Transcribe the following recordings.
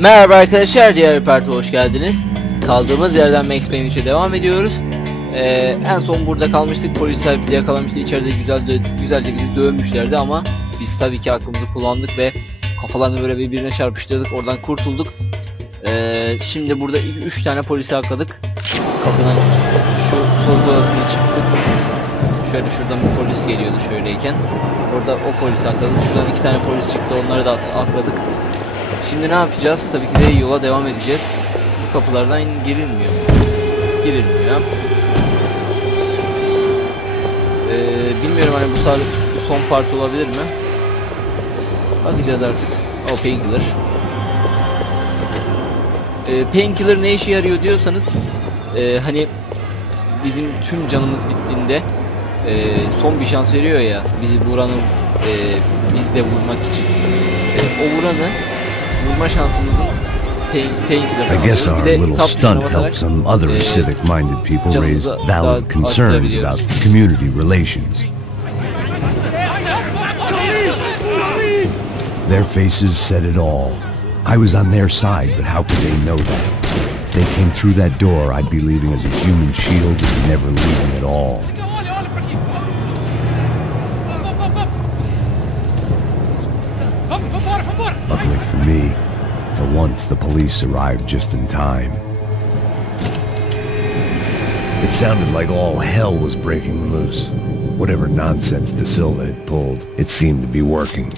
Merhaba arkadaşlar, diğer bir parti hoş geldiniz. Kaldığımız yerden Max Payne 3'e devam ediyoruz. En son burada kalmıştık. Polisler bizi yakalamıştı. İçeride güzelce bizi dövmüşlerdi ama biz tabii ki aklımızı kullandık ve kafalarını böyle birbirine çarpıştırdık. Oradan kurtulduk. Şimdi burada 3 tane polisi akladık. Kapıdan şu sorgu odasına çıktık. Şöyle şuradan bir polis geliyordu şöyleyken. Orada o polisi akladık. Şuradan 2 tane polis çıktı. Onları da akladık. Şimdi ne yapacağız? Tabii ki de yola devam edeceğiz. Bu kapılardan girilmiyor. Girilmiyor. Bilmiyorum hani bu son part olabilir mi? Bakacağız artık. O Painkiller. Painkiller ne işe yarıyor diyorsanız hani bizim tüm canımız bittiğinde son bir şans veriyor ya bizi vuranı bizde vurmak için. O vuranı vurma şansımızın I guess our little stunt helped some other civic-minded people raise valid concerns about community relations. Their faces said it all. I was on their side, but how could they know that? If they came through that door, I'd be leaving as a human shield and never leaving at all. Luckily for me, for once the police arrived just in time. It sounded like all hell was breaking loose. Whatever nonsense De Silva had pulled, it seemed to be working.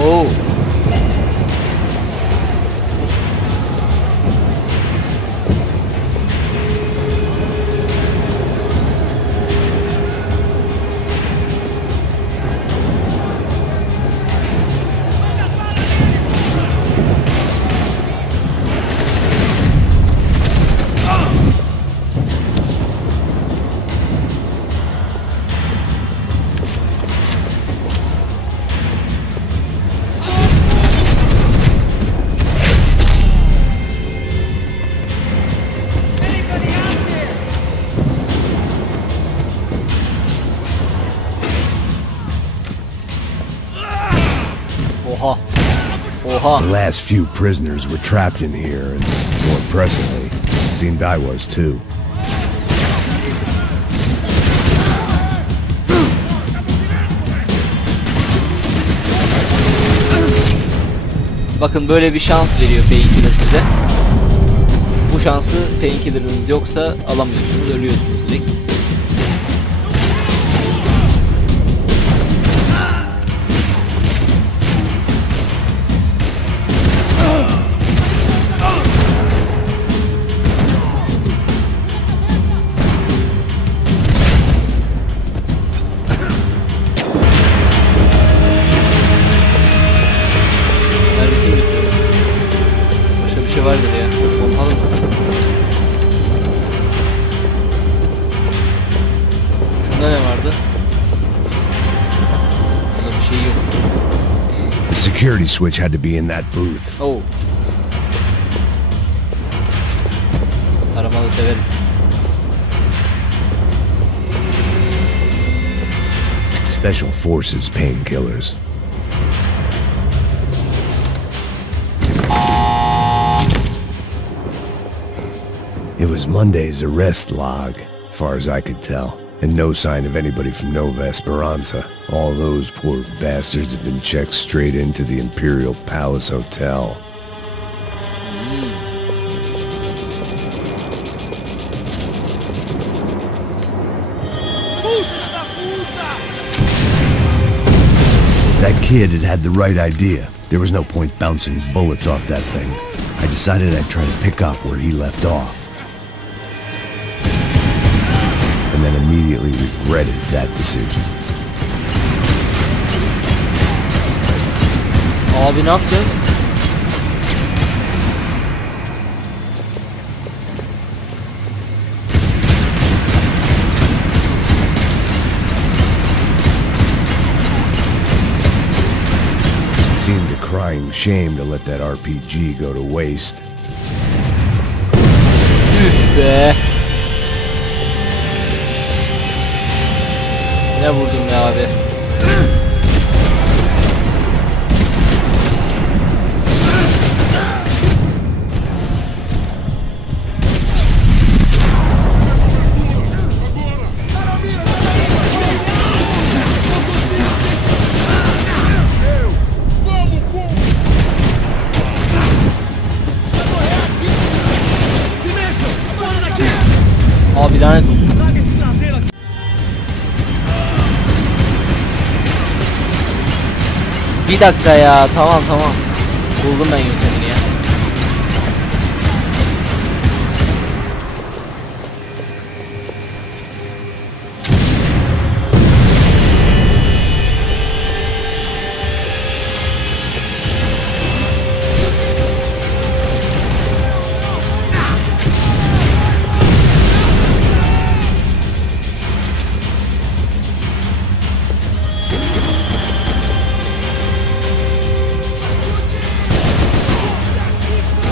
Oh. The last few prisoners were trapped in here, and more impressively, seemed I was too. Bakın böyle bir şans veriyor Painkiller size. Bu şansı Painkiller'ınız yoksa alamıyorsunuz, ölüyorsunuz direkt. Vardır ya. Olmalı mı? Şunda ne vardı? Burada bir şey yok. The security switch had to be in that booth. Oh. Taramalı severim. Special Forces painkillers. It was Monday's arrest log, as far as I could tell, and no sign of anybody from Nova Esperanza. All those poor bastards had been checked straight into the Imperial Palace Hotel. That kid had the right idea. There was no point bouncing bullets off that thing. I decided I'd try to pick up where he left off. And then immediately regretted that decision. Abi ne yapacağız? seemed a crying shame to let that RPG go to waste. Üf be. Ne vurdum ya abi. Abi lanet olsun. Bir dakika ya, tamam. Buldum ben yöntemini ya.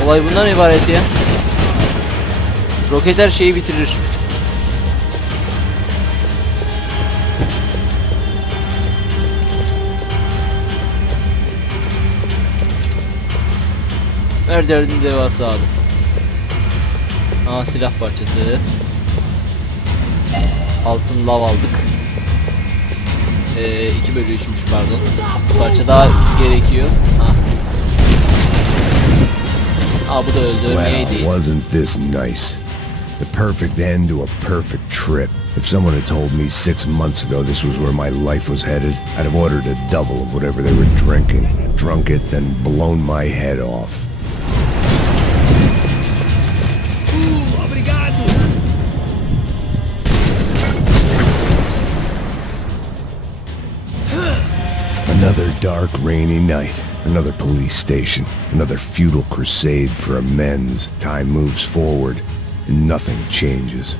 Olay bundan ibaret ya. Roket her şeyi bitirir. Her derdin devası abi. Aa, silah parçası. Altın lav aldık. 2/3'müş pardon. Bir parça daha gerekiyor. Ha. Well, wasn't this nice? The perfect end to a perfect trip. If someone had told me 6 months ago this was where my life was headed, I'd have ordered a double of whatever they were drinking, drunk it, then blown my head off. Obrigado. Another dark, rainy night. Another police station. Another futile crusade for amends. Time moves forward, and nothing changes.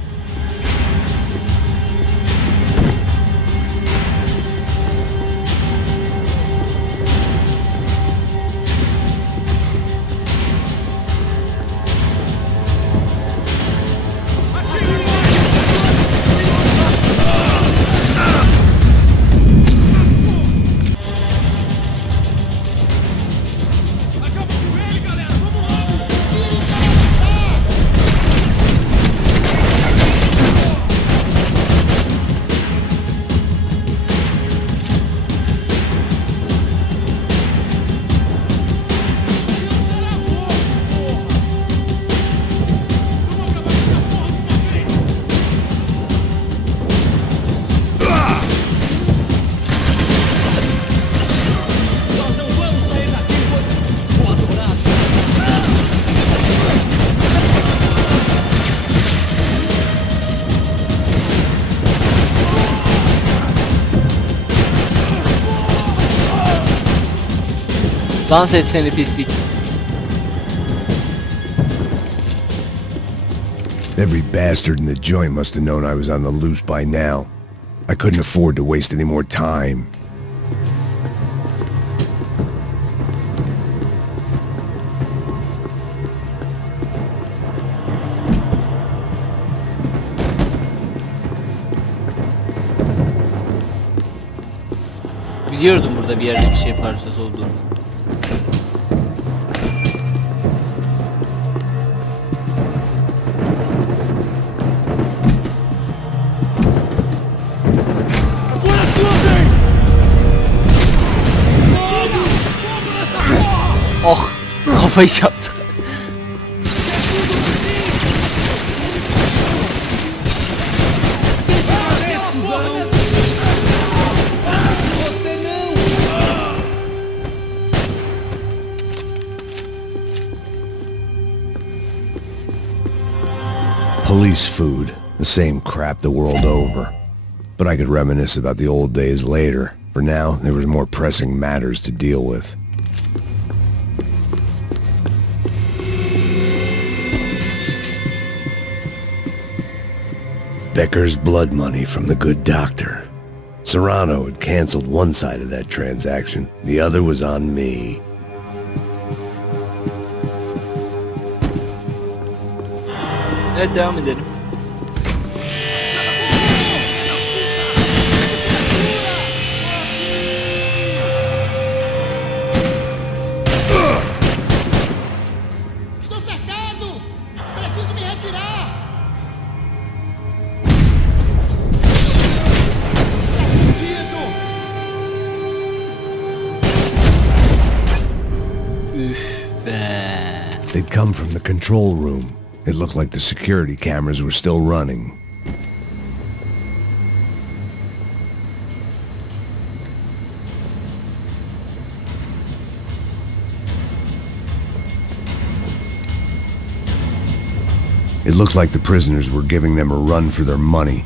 Dans et seni pislik. Every bastard in the joint must have known I was on the loose by now. I couldn't afford to waste any more time. Biliyordum burada bir yerde bir şey parçası olduğunu. Oh, kafayı çarptı. Police food, the same crap the world over. But I could reminisce about the old days later. For now, there was more pressing matters to deal with. Becker's blood money from the good doctor. Serrano had canceled one side of that transaction. The other was on me. Evet, devam edelim. Estou cercado! Preciso me retirar! Üf be. They'd come from the control room. It looked like the security cameras were still running. It looked like the prisoners were giving them a run for their money.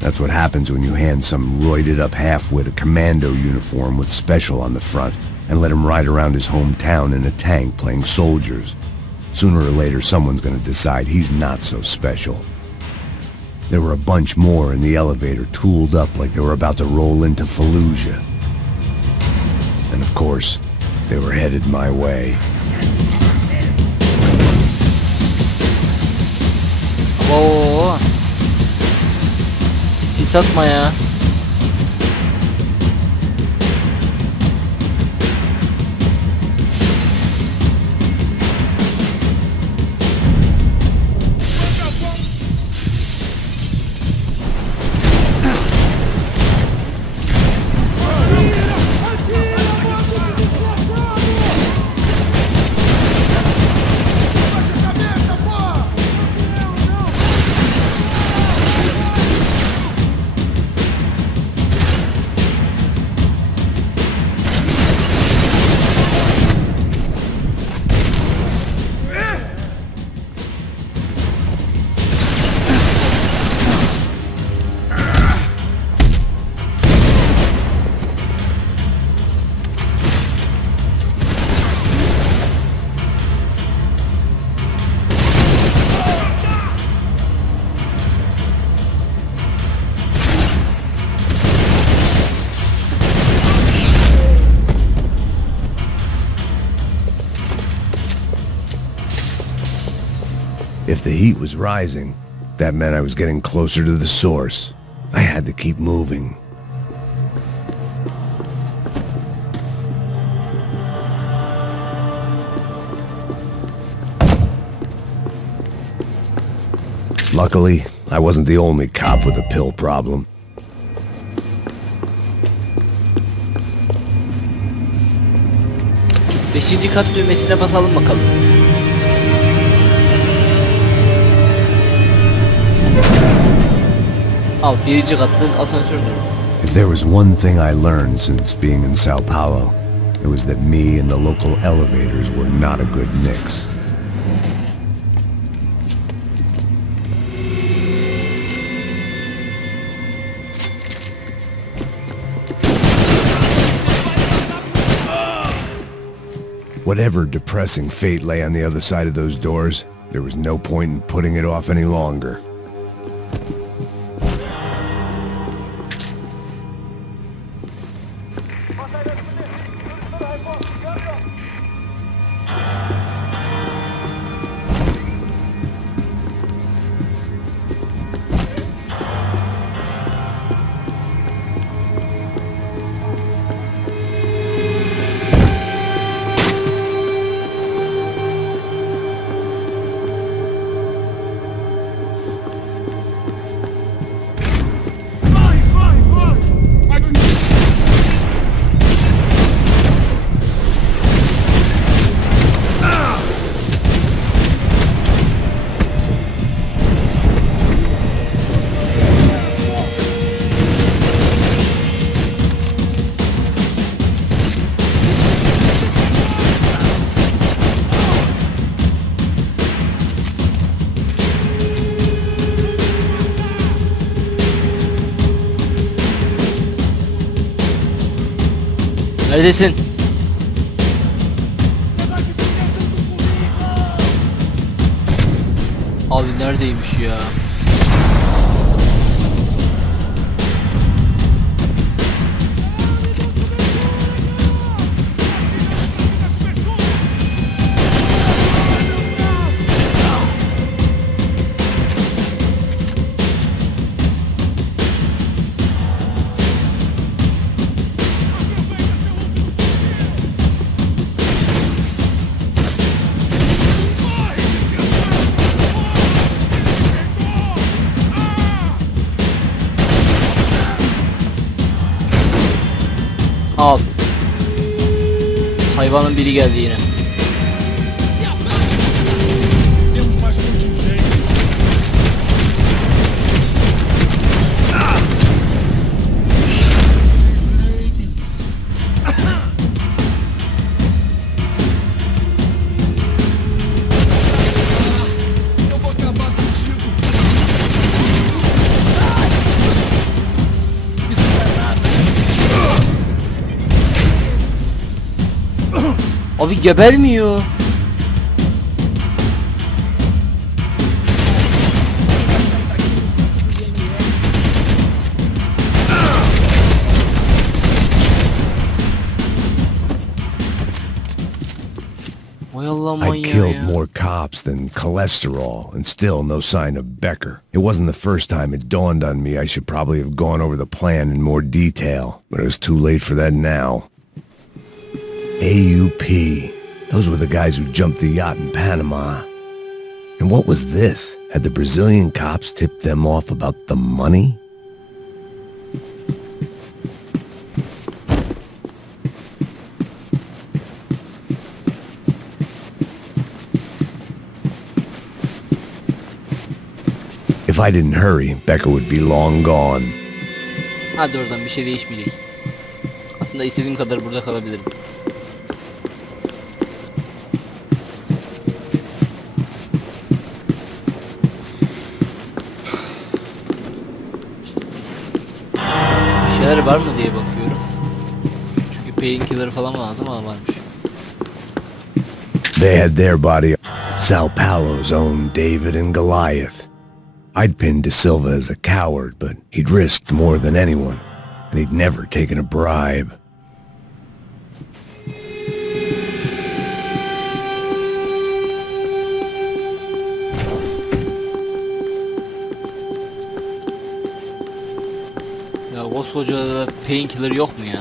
That's what happens when you hand some roided-up half-wit a commando uniform with special on the front and let him ride around his hometown in a tank playing soldiers. Sooner or later, someone's gonna decide he's not so special. There were a bunch more in the elevator, tooled up like they were about to roll into Fallujah. And of course, they were headed my way. Oo. Sis atma ya. If the heat was rising, that meant I was getting closer to the source. I had to keep moving. Luckily, I wasn't the only cop with a pill problem. Beşinci kat düğmesine basalım bakalım. Al, birinci katta asansör durum. If there was one thing I learned since being in Sao Paulo, it was that me and the local elevators were not a good mix. Whatever depressing fate lay on the other side of those doors, there was no point in putting it off any longer. Neredesin? Abi neredeymiş ya? Al. Hayvanın biri geldi yine. Se abaixe! Temos mais contingente. Eu vou acabar contigo. Isso não é nada. Abi gebermiyor. Vay Allah I'd manyağı killed ya. more cops than cholesterol, and still no sign of Becker. It wasn't the first time it dawned on me I should probably have gone over the plan in more detail, but it was too late for that now. AUP. Those were the guys who jumped the yacht in Panama. And what was this? Had the Brazilian cops tipped them off about the money? If I didn't hurry, Becker would be long gone. Hadi oradan, bir şey değişmeyecek. Aslında istediğim kadar burada kalabilirim. Bir şeyler var mı diye bakıyorum. Çünkü painkiller falan lazım ama varmış. They had their body. Sao Paulo's own David and Goliath. I'd pinned De Silva as a coward, but he'd risked more than anyone, and he'd never taken a bribe. Ya koskoca da painkiller yok mu ya?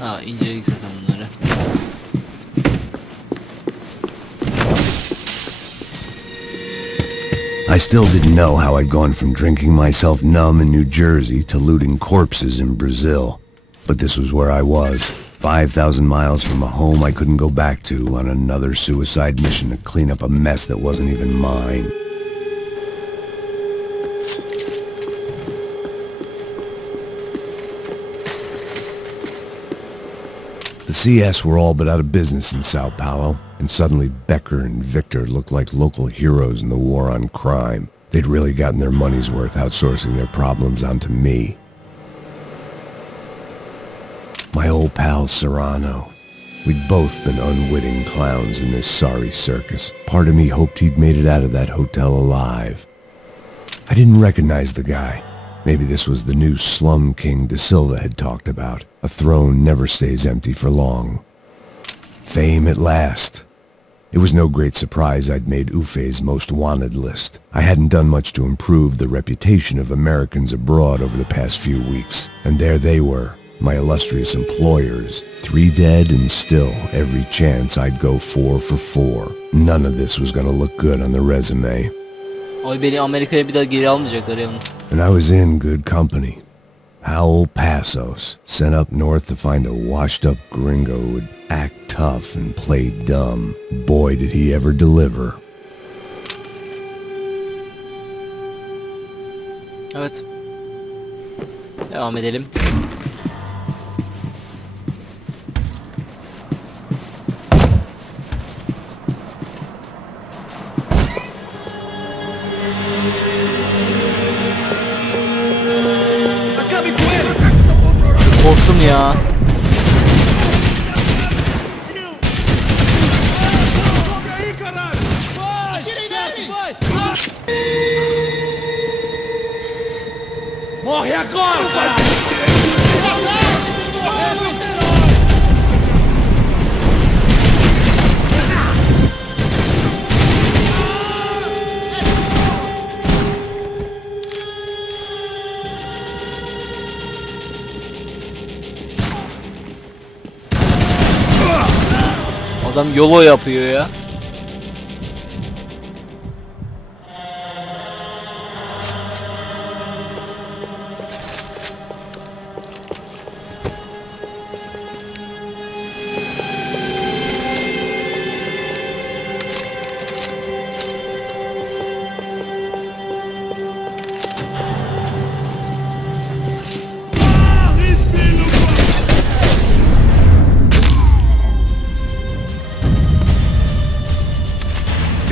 Ha, inceledik zaten bunları. I still didn't know how I'd gone from drinking myself numb in New Jersey to looting corpses in Brazil. But this was where I was, 5,000 miles from a home I couldn't go back to, on another suicide mission to clean up a mess that wasn't even mine. The CS were all but out of business in Sao Paulo, and suddenly Becker and Victor looked like local heroes in the war on crime. They'd really gotten their money's worth outsourcing their problems onto me. My old pal Serrano. We'd both been unwitting clowns in this sorry circus. Part of me hoped he'd made it out of that hotel alive. I didn't recognize the guy. Maybe this was the new slum king De Silva had talked about. A throne never stays empty for long. Fame at last. It was no great surprise I'd made Ufe's most wanted list. I hadn't done much to improve the reputation of Americans abroad over the past few weeks, and there they were, my illustrious employers. 3 dead, and still every chance I'd go 4 for 4. None of this was gonna look good on the resume. Ay, beni Amerika'ya bir daha geri almayacaklar yalnız. And I was in good company. Howell Passos, sent up north to find a washed-up gringo who would act tough and play dumb. Boy, did he ever deliver. Evet. Devam edelim. Acabe com ele! Korktum ya. Sobe aí, caralho! Vai! Atirem nele! Vai! Morre agora, caralho! Adam yolo yapıyor ya.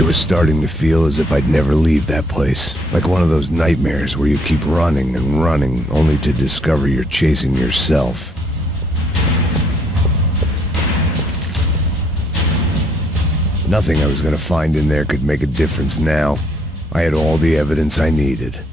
was starting to feel as if I'd never leave that place. Like one of those nightmares where you keep running and running only to discover you're chasing yourself. Nothing I was gonna find in there could make a difference now. I had all the evidence I needed.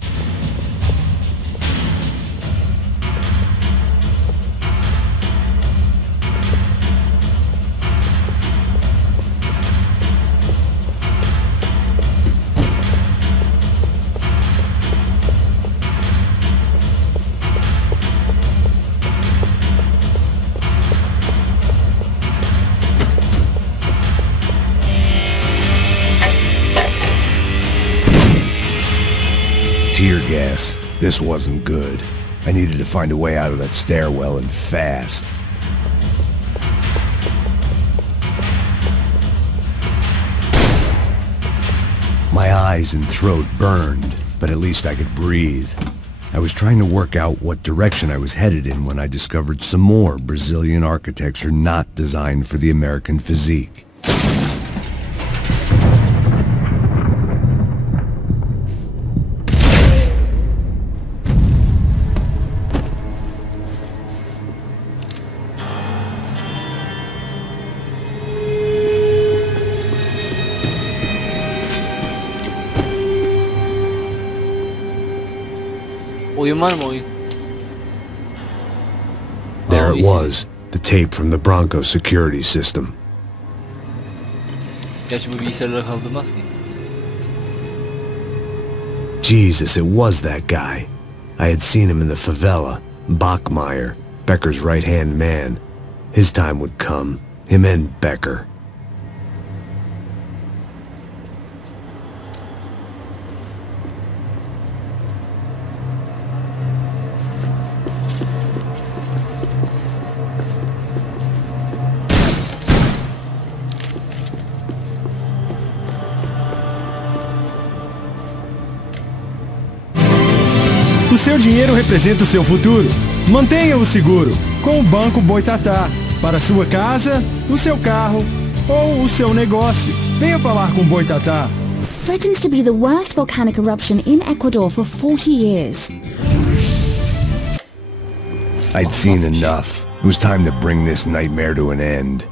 Tear gas. This wasn't good. I needed to find a way out of that stairwell and fast. My eyes and throat burned, but at least I could breathe. I was trying to work out what direction I was headed in when I discovered some more Brazilian architecture not designed for the American physique. Oyun var mı oyun? There it was, the tape from the Bronco security system. Gerçi bu bilgisayarlara kaldırmaz ki. Jesus, it was that guy. I had seen him in the favela. Bachmeyer, Becker's right-hand man. His time would come. Him and Becker. O seu dinheiro representa o seu futuro. Mantenha-o seguro com o Banco Boitatá. Para sua casa, o seu carro ou o seu negócio. Venha falar com Boitatá. Threatens to be the worst volcanic eruption in Ecuador for 40 years. I'd seen enough. It was time to bring this nightmare to an end.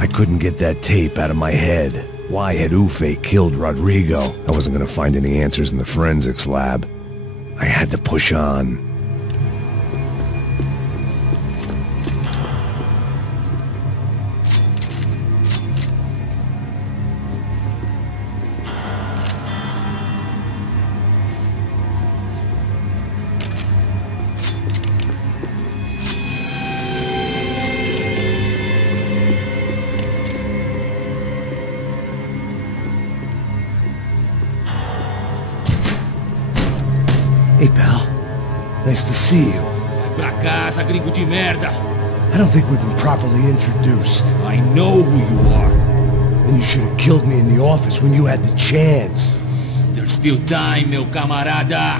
I couldn't get that tape out of my head. Why had Ufe killed Rodrigo? I wasn't gonna find any answers in the forensics lab. I had to push on. Hey, pal. Nice to see you. Vai pra casa, gringo de merda! I don't think we've been properly introduced. I know who you are. And you should have killed me in the office when you had the chance. There's still time, meu camarada!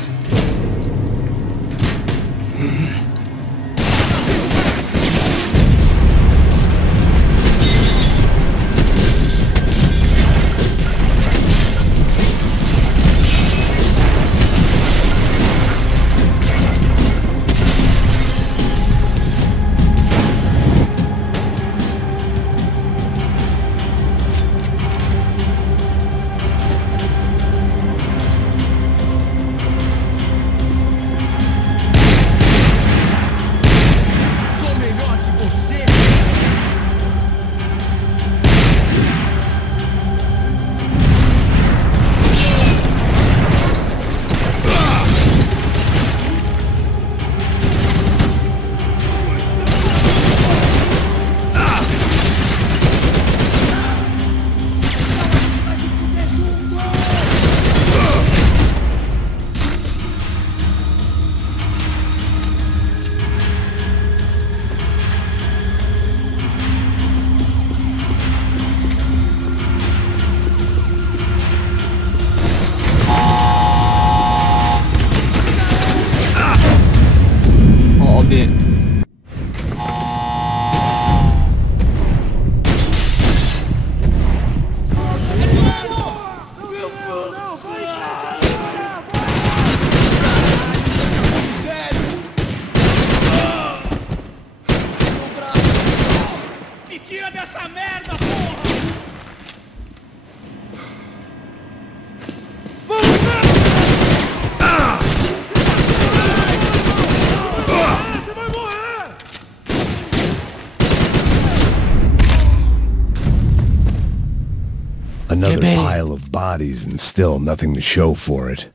bodies and still nothing to show for it.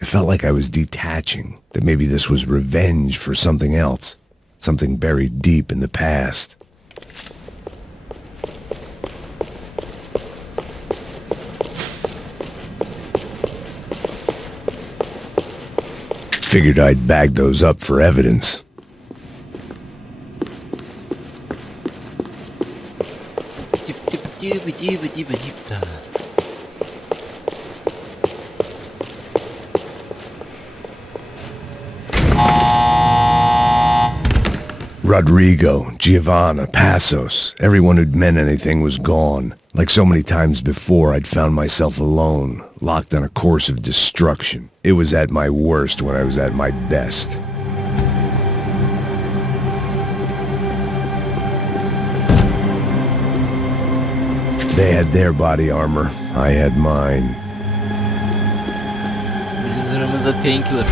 It felt like I was detaching, that maybe this was revenge for something else, something buried deep in the past. Figured I'd bag those up for evidence. Rodrigo, Giovanna, Passos, everyone who'd meant anything was gone. Like so many times before, I'd found myself alone, locked on a course of destruction. It was at my worst when I was at my best. They had their body armor, I had mine. Bizim zırhımızda painkiller.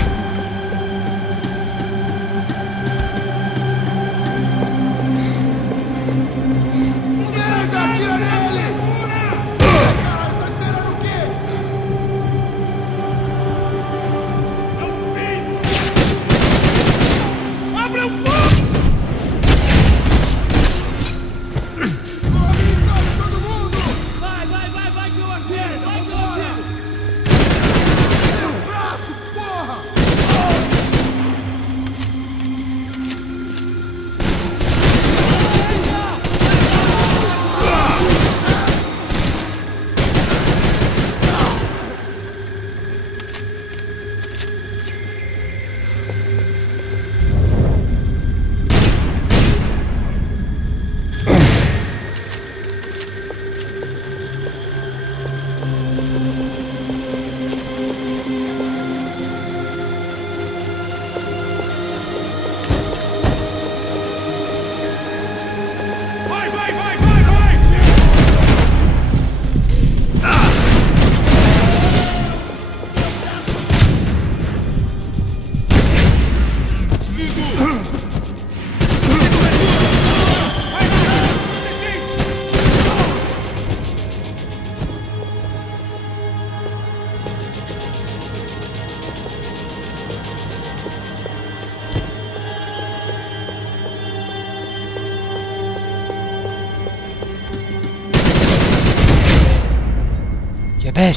Geber.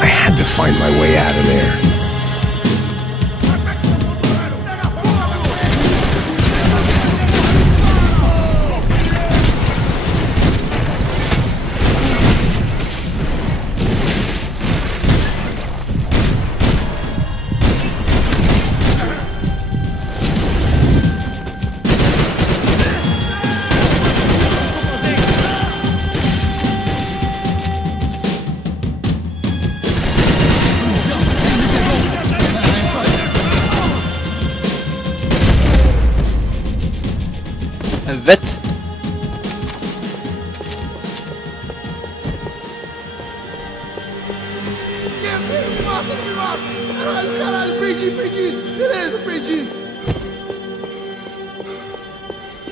I had to find my way out of there. Evet.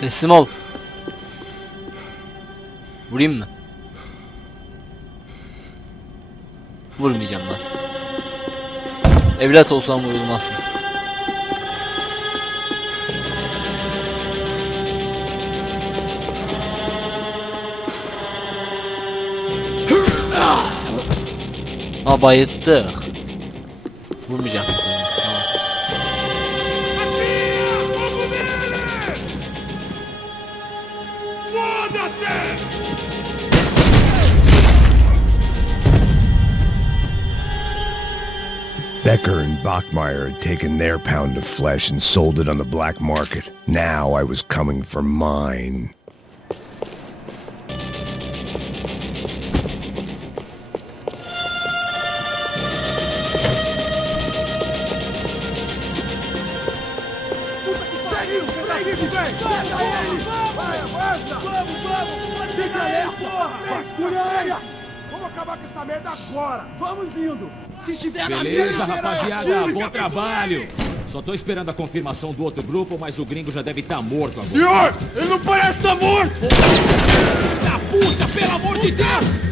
Teslim ol. Vurayım mı? Vurmayacağım lan. Evlat olsam vurulmazsın. Ha bayılttık. Vurmayacağım seni. Becker and Bachmeyer had taken their pound of flesh and sold it on the black market. Now I was coming for mine. Vamos acabar com essa merda agora! Vamos indo! Beleza, rapaziada, bom trabalho. Só tô esperando a confirmação do outro grupo, mas o gringo já deve estar morto agora. Senhor, ele não parece estar morto! Da puta, pelo amor de Deus!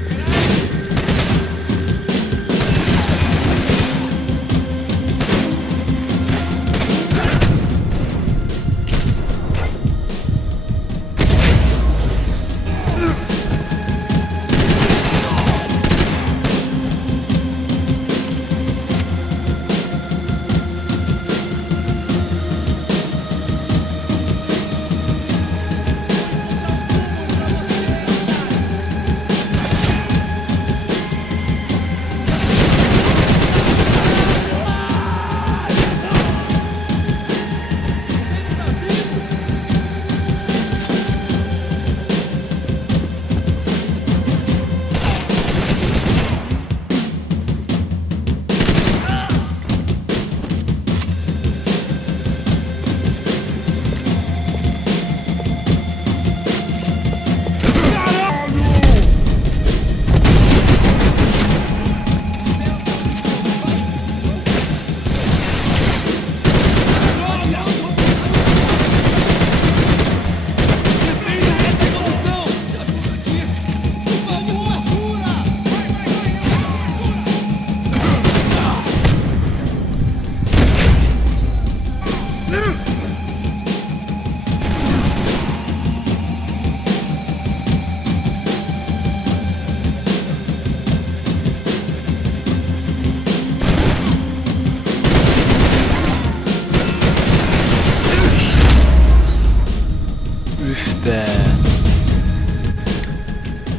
Be.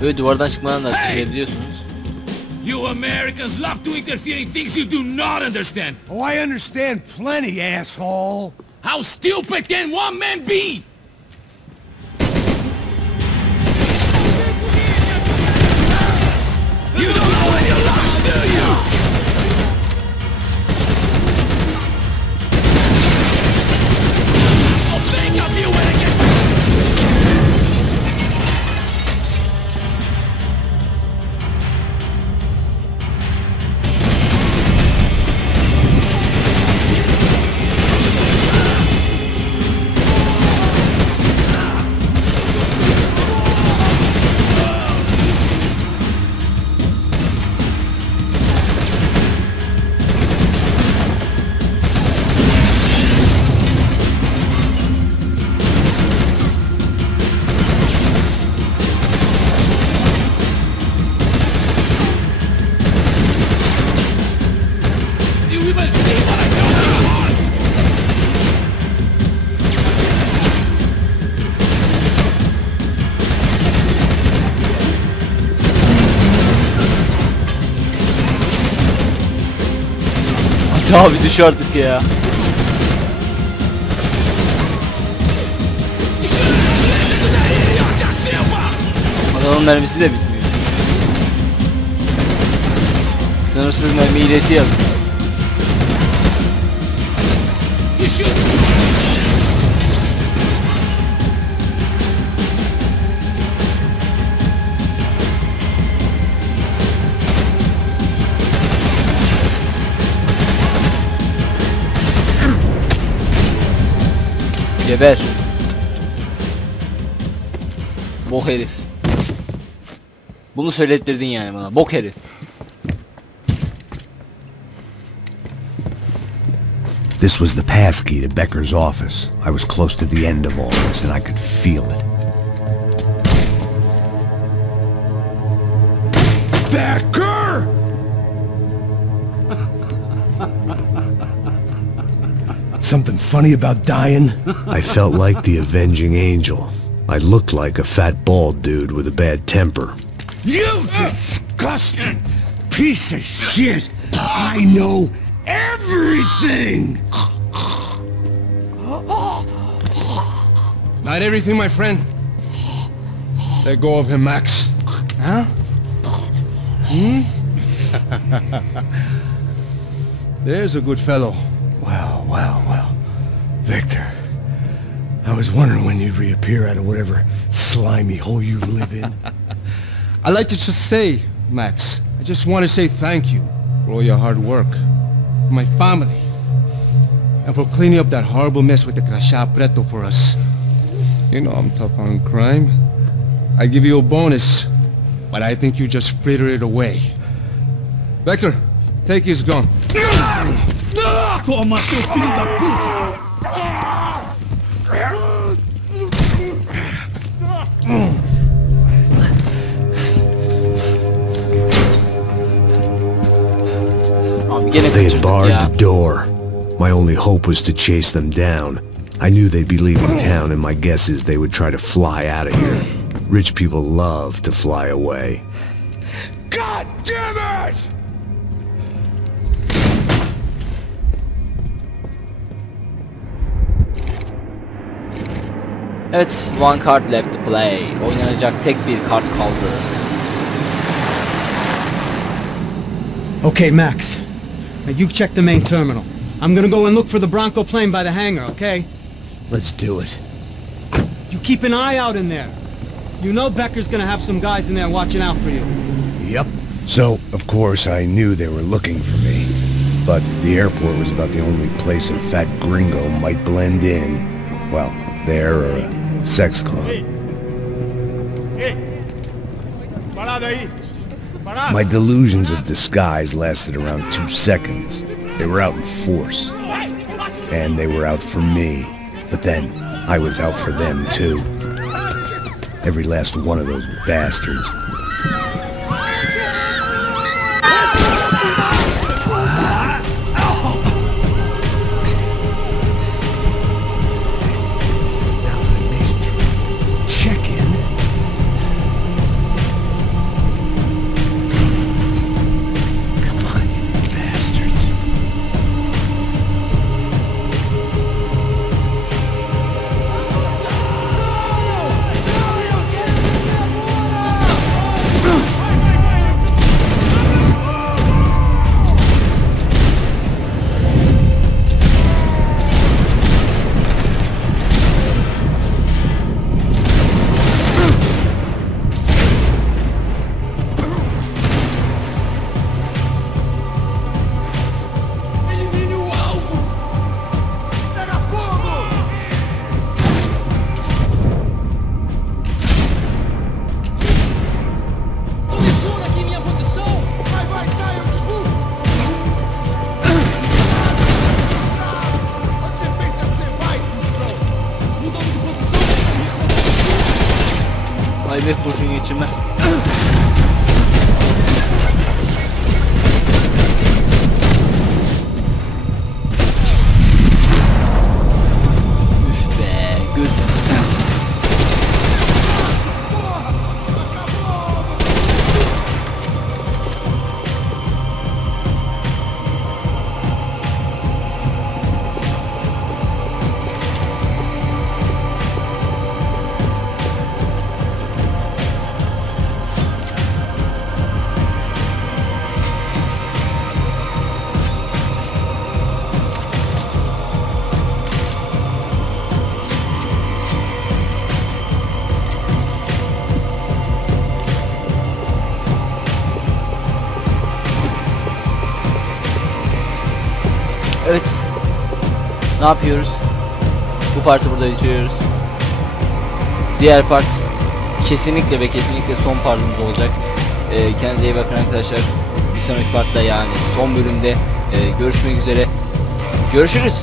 Böyle duvardan çıkmadan da çıkabiliyorsunuz. You Americans love to interfere in things you do not understand. Oh, I understand plenty, asshole. How stupid can one man be? You don't know when you're lost, do you? I'll think of you when I get back. Abi düş artık ya. Adamın mermisi de bitmiyor. Sınırsız mermi hilesi yazıyor. Geber. Bok herif. Bunu söylettirdin yani bana. Bok herif. This was the passkey to Becker's office. I was close to the end of all this, and I could feel it. Becker! Something funny about dying? I felt like the avenging angel. I looked like a fat bald dude with a bad temper. You disgusting piece of shit! I know everything! Not everything, my friend. Let go of him, Max. Huh? There's a good fellow. Well, well, well. Victor, I was wondering when you'd reappear out of whatever slimy hole you live in. I'd like to just say, Max, I just want to say thank you for for all your hard work, for my family, and for cleaning up that horrible mess with the crachá preto for us. You know I'm tough on crime. I give you a bonus, but I think you just fritter it away. Becker, take his gun. Toma, seu filho da puta! They had barred the door. My only hope was to chase them down. I knew they'd be leaving town, and my guess is they would try to fly out of here. Rich people love to fly away. God damn it! Evet, one card left to play. Oynanacak tek bir kart kaldı. Okay, Max. Now you check the main terminal. I'm gonna go and look for the Bronco plane by the hangar, okay? Let's do it. You keep an eye out in there. You know Becker's gonna have some guys in there watching out for you. Yep. So, of course, I knew they were looking for me. But the airport was about the only place a fat gringo might blend in. Well, there or a sex club. Parado aí! Parado! My delusions of disguise lasted around 2 seconds. They were out in force. And they were out for me. But then, I was out for them too. Every last one of those bastards. Ve kurşun geçirmez. Üf be, göz. Evet. Ne yapıyoruz? Bu partı burada bitiriyoruz. Diğer part kesinlikle ve kesinlikle son partımız olacak. Kendinize iyi bakın arkadaşlar. Bir sonraki partta, yani son bölümde görüşmek üzere. Görüşürüz.